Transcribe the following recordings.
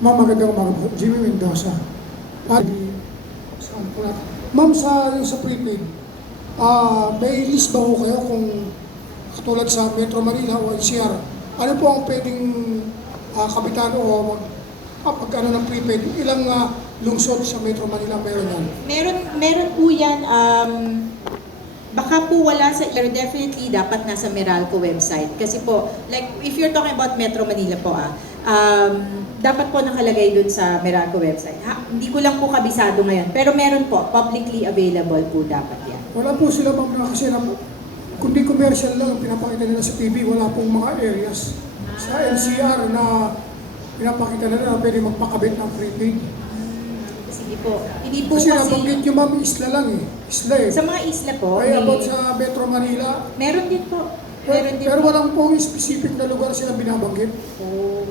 Ma'am, magandang umaga po. Jimmy Mendoza. Saan po natin? Ma'am, sa prepaid, may list ba ho kayo kung katulad sa Metro Manila o NCR, ano po ang pwedeng kapitan o pag ano ng prepaid, ilang lungsod sa Metro Manila meron yan? Meron po yan. Baka po wala sa, pero definitely dapat nasa Meralco website. Kasi po, like, if you're talking about Metro Manila po, dapat po nakalagay dun sa Meralco website. Hindi ko lang po kabisado ngayon, pero meron po, publicly available po dapat yan. Wala po sila bang kasi kundi commercial lang ang pinapakita nila sa TV, wala pong mga areas sa NCR na pinapakita nila na pwede magpakabit ng prepaid. Sige po. Hindi po Kasi kasi nabanggit nyo ma'am, isla lang eh. Isla eh. sa mga isla po, Kaya about sa Metro Manila, meron din po. Meron din pero po. walang pong specific na lugar sila binabanggit. Oh,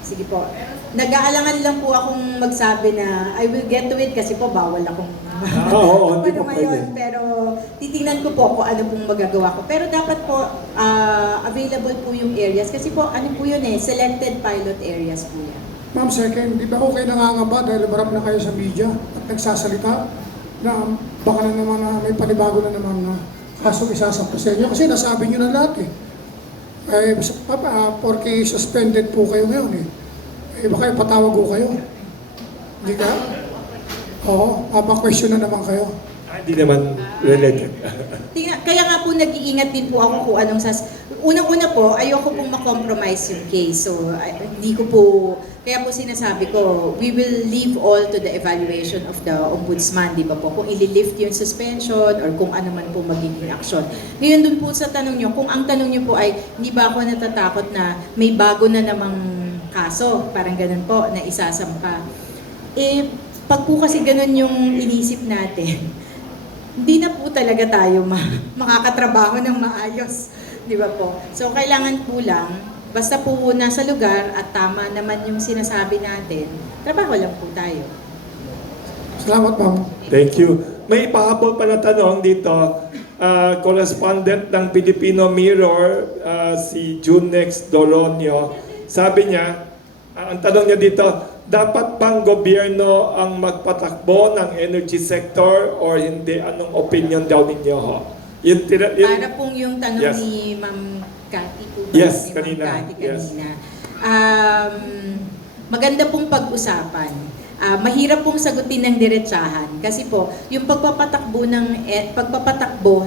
sige po. Nag-aalangan lang po akong magsabi na I will get to it kasi po bawal akong Oo, hindi ano po ngayon. pwede. Pero titingnan ko po kung ano pong magagawa ko. Pero dapat po available po yung areas kasi po ano po yun selected pilot areas po yan. Ma'am, second, di ba ako kayo nangangamba dahil marap na kayo sa media at nagsasalita na baka na naman na may panibago na naman na kasong isasampa sa inyo kasi nasabi nyo na lahat eh. Eh, porque suspended po kayo ngayon eh. Eh, baka ipatawag ko kayo. Hindi ka? Oo, question na naman kayo. Hindi naman related. Kaya nga po nag-iingat din po ako kung anong unang-una po, ayoko pong makompromise yung case. So, hindi ko po, kaya po sinasabi ko, we will leave all to the evaluation of the ombudsman, di ba po? Kung ililift yung suspension or kung ano man po magiging action. Ngayon dun po sa tanong nyo, kung ang tanong nyo po ay, hindi ba ako natatakot na may bago na namang kaso, parang ganun po, na isasampa. Eh, pag po kasi ganun yung inisip natin, hindi na po talaga tayo makakatrabaho ng maayos. Di ba po? So, kailangan po lang, basta po nasa lugar at tama naman yung sinasabi natin, trabaho lang po tayo. Salamat ma'am. Thank you. May pahabol pa na tanong dito. Correspondent ng Filipino Mirror, si Junex Dolonio. Sabi niya, ang tanong niya dito, dapat bang gobyerno ang magpatakbo ng energy sector or hindi? Anong opinion daw ninyo ho? Para pong yung tanong Yes. ni Ma'am Cathy po. Yes, ni Ma'am kanina. Cathy Yes. kanina. Maganda pong pag-usapan. Mahirap pong sagutin ng diretsahan kasi po yung pagpapatakbo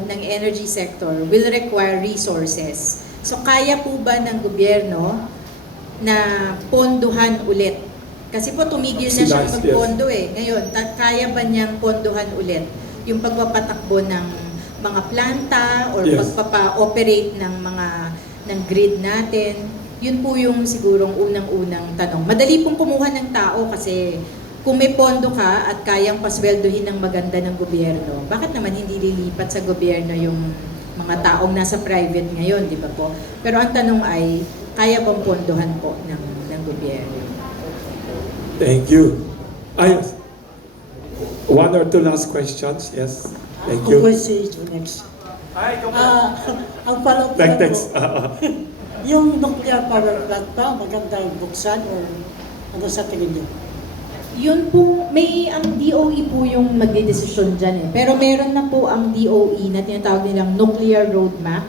ng energy sector will require resources. So kaya po ba ng gobyerno na ponduhan ulit? Kasi po tumigil na siya magpondo eh. Ngayon, kaya ba niyang ponduhan ulit yung pagpapatakbo ng mga planta or pagpapa-operate ng grid natin? Yun po yung sigurong unang-unang tanong. Madali pong kumuha ng tao kasi kung may pondo ka at kayang pasweldohin ng maganda ng gobyerno, bakit naman hindi lilipat sa gobyerno yung mga taong nasa private ngayon, di ba po? Pero ang tanong ay, kaya bang pondohan po ng gobyerno? Thank you. Ayos. One or two last questions? Yes. Thank you. Ako si Junex. Ang follow-up Text. yung nuclear power plant ba, magandang buksan or ano sa tingin niyo? Yun po, ang DOE po yung magdedesisyon dyan eh. Pero meron na po ang DOE na tinatawag nilang nuclear roadmap.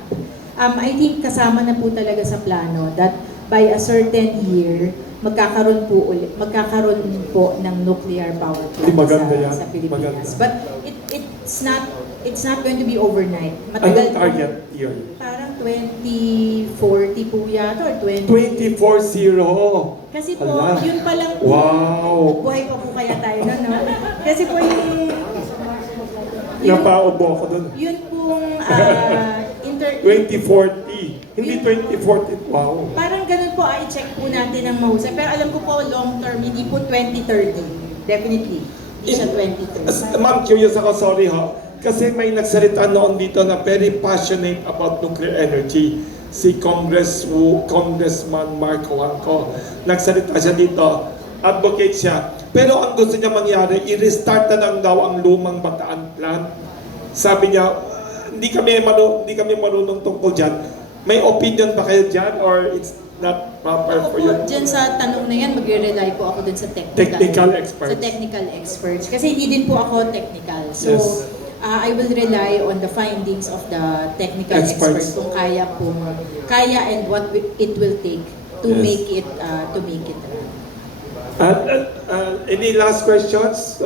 I think kasama na po talaga sa plano that by a certain year, magkakaroon po ng nuclear power plant sa Pilipinas. Maganda. But it's not going to be overnight. Matagal Anong target yun? Parang 2040 po yata or 2040. Kasi po, Hala. yun palang Wow. buhay pa po kaya tayo na, no? Kasi po Napaubo ako dun. yun pong 2040. Hindi 2040. Wow. parang ganun po, i-check po natin ng mahusay. Pero alam ko po, long term, hindi po 2030. Definitely. Hindi siya 2030. Ma'am, curious ako, sorry ho. Kasi may nagsalita noon dito na very passionate about nuclear energy. Si Congressman Mark Juanco. Nagsalita siya dito. Advocate siya. Pero ang gusto niya mangyari, i-restart na lang daw ang lumang Bataan plant. Sabi niya, hindi kami marunong tungkol dyan. May opinion ba kayo dyan or not proper for you? Diyan sa tanong na yan, magre-rely po ako dun sa Technical experts. Sa technical experts. Kasi hindi din po ako technical. So, Yes. I will rely on the findings of the technical Experts. experts kung kaya and what it will take to Yes. make it run. Any last questions?